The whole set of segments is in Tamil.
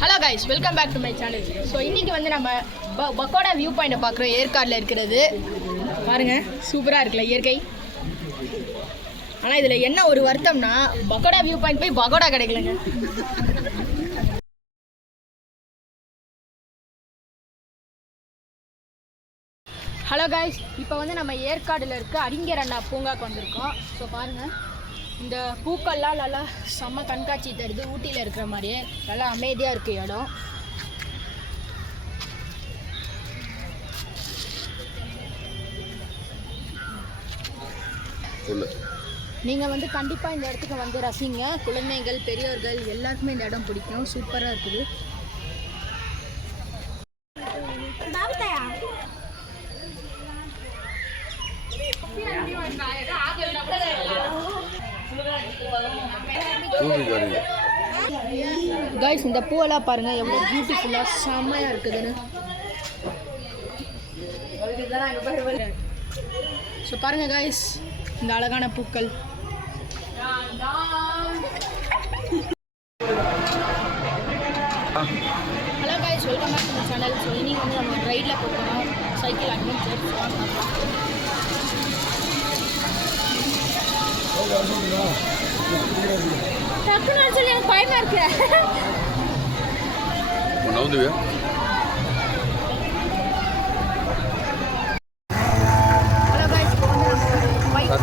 Hello guys, welcome back to my channel. So இன்றைக்கி வந்து நம்ம பக்கோடா வியூ பாயிண்ட்டை பார்க்குறோம். ஏற்காடில் இருக்கிறது பாருங்கள், சூப்பராக இருக்குல்ல இயற்கை. ஆனால் இதில் என்ன ஒரு வருத்தம்னா, பக்கோடா வியூ பாயிண்ட் போய் பக்கோடா கிடைக்கலங்க. ஹலோ கைஸ், இப்போ வந்து நம்ம ஏற்காடில் இருக்க அறிஞர் அண்ணா பூங்காக்கு வந்திருக்கோம். ஸோ பாருங்கள், இந்த பூக்கள்லாம் நல்லா செம்ம கண்காட்சி தருது. ஊட்டியில் இருக்கிற மாதிரியே நல்லா அமைதியாக இருக்குது இடம். நீங்கள் வந்து கண்டிப்பாக இந்த இடத்துக்கு வந்து ரசிங்க. குழந்தைகள், பெரியவர்கள் எல்லாருக்குமே இந்த இடம் பிடிக்கும். சூப்பராக இருக்குது. கைஸ், இந்த பூவெல்லாம் பாருங்க எவ்வளோ பியூட்டிஃபுல்லாக செம்மையாக இருக்குதுன்னு. ஸோ பாருங்க கைஸ், இந்த அழகான பூக்கள். Hello guys, welcome back to my channel. So இன்னைக்கு வந்து நம்ம ரைடில் போகிறோம், சைக்கிள் அட்வென்ச்சர். டக்குன்னு சொல்லி எனக்கு பயமா இருக்கு. ஹலோ கைஸ், இப்போ வந்து நம்ம பைக்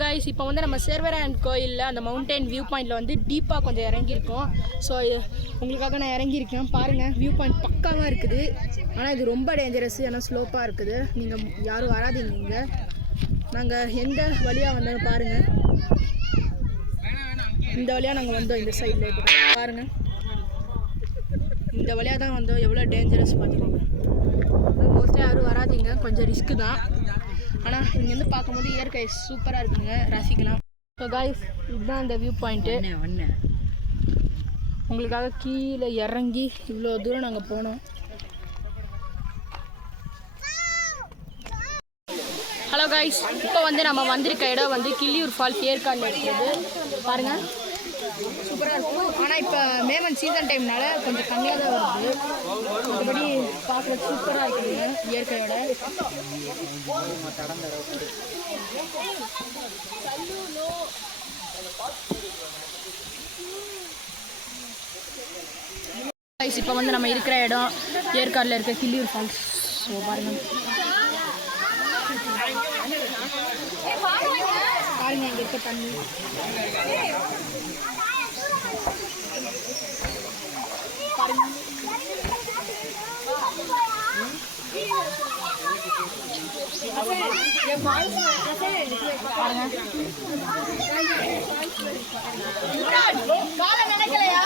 கைஸ், இப்போ வந்து நம்ம சேர்வராயன் கோயிலில் அந்த மவுண்டைன் வியூ பாயிண்டில் வந்து டீப்பாக கொஞ்சம் இறங்கியிருக்கோம். ஸோ உங்களுக்காக நான் இறங்கியிருக்கேன். பாருங்கள், வியூ பாயிண்ட் பக்காவாக இருக்குது. ஆனால் இது ரொம்ப டேஞ்சரஸ், ஏன்னா ஸ்லோப்பாக இருக்குது. நீங்கள் யாரும் வராதிங்க. இங்கே நாங்கள் எந்த வழியாக வந்தோன்னு பாருங்கள். இந்த வழியாக நாங்கள் வந்தோம். இந்த சைடில் பாருங்கள், இந்த வழியாக தான் வந்தோம். எவ்வளோ டேஞ்சரஸ் பார்த்துக்கோங்க. மோஸ்ட்டாக யாரும் வராதிங்க, கொஞ்சம் ரிஸ்க்கு தான். ஆனால் இங்கேருந்து பார்க்கும்போது இயற்கை சூப்பராக இருக்குங்க, ரசிக்கலாம். ஸோ காய்ஸ், இதுதான் இந்த வியூ பாயிண்ட்டு. உங்களுக்காக கீழே இறங்கி இவ்வளோ தூரம் நாங்கள் போனோம். ஹலோ காய்ஸ், இப்போ வந்து நம்ம வந்திருக்க இடம் வந்து கிள்ளியூர் ஃபால்ஸ், ஏற்காடில் இருக்குது. பாருங்கள், சூப்பராக இருக்கும். ஆனால் இப்போ மேமன் சீசன் டைம்னால கொஞ்சம் கம்மியாக தான் வருது. மற்றபடி பார்க்குற சூப்பராக இருக்குதுங்க இயற்கையோட. இப்போ வந்து நம்ம இருக்கிற இடம் ஏற்காடில் இருக்க கிள்ளியூர் ஃபால்ஸ். ஸோ பாருங்கள், பாருங்க இங்கே இருக்க தண்ணி. பாருங்க, நினைக்கலையா?